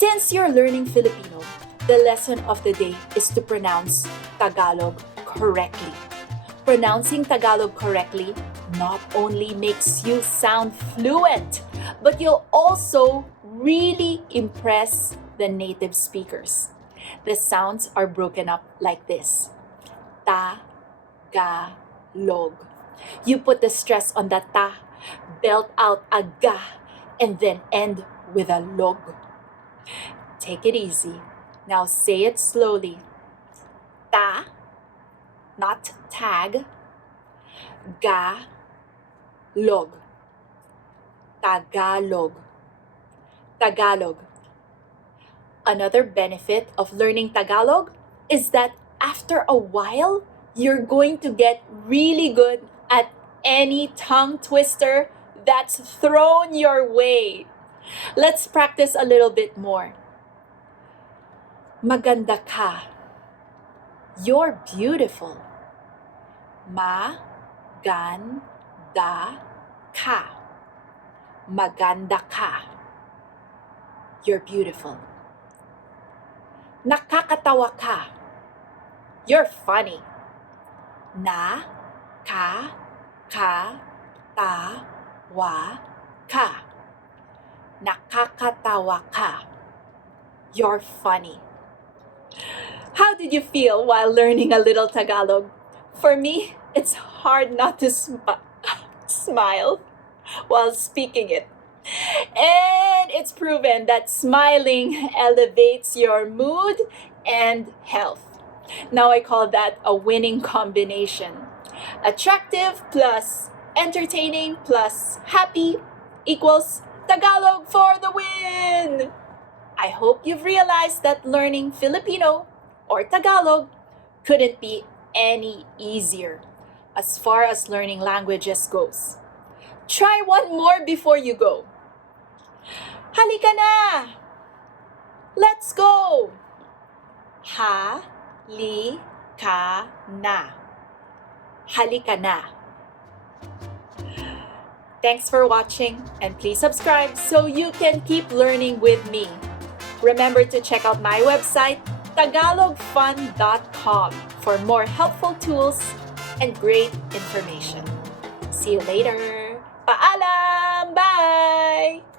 Since you're learning Filipino, the lesson of the day is to pronounce Tagalog correctly. Pronouncing Tagalog correctly not only makes you sound fluent, but you'll also really impress the native speakers. The sounds are broken up like this. Ta-ga-log. You put the stress on the ta, belt out a ga, and then end with a log. Take it easy. Now say it slowly. Ta, not tag. Ga, log. Tagalog. Tagalog. Another benefit of learning Tagalog is that after a while, you're going to get really good at any tongue twister that's thrown your way. Let's practice a little bit more. Maganda ka. You're beautiful. Ma-gan-da ka. Maganda ka. You're beautiful. Nakakatawa ka. You're funny. Na-ka-ka-tawa ka. Nakakatawa ka. You're funny. How did you feel while learning a little Tagalog? For me, it's hard not to smile while speaking it. And it's proven that smiling elevates your mood and health. Now I call that a winning combination. Attractive plus entertaining plus happy equals Tagalog for the win! I hope you've realized that learning Filipino or Tagalog couldn't be any easier as far as learning languages goes. Try one more before you go. Halika na! Let's go! Halika na. Halika na. Thanks for watching and please subscribe so you can keep learning with me. Remember to check out my website, tagalogfun.com for more helpful tools and great information. See you later. Paalam! Bye!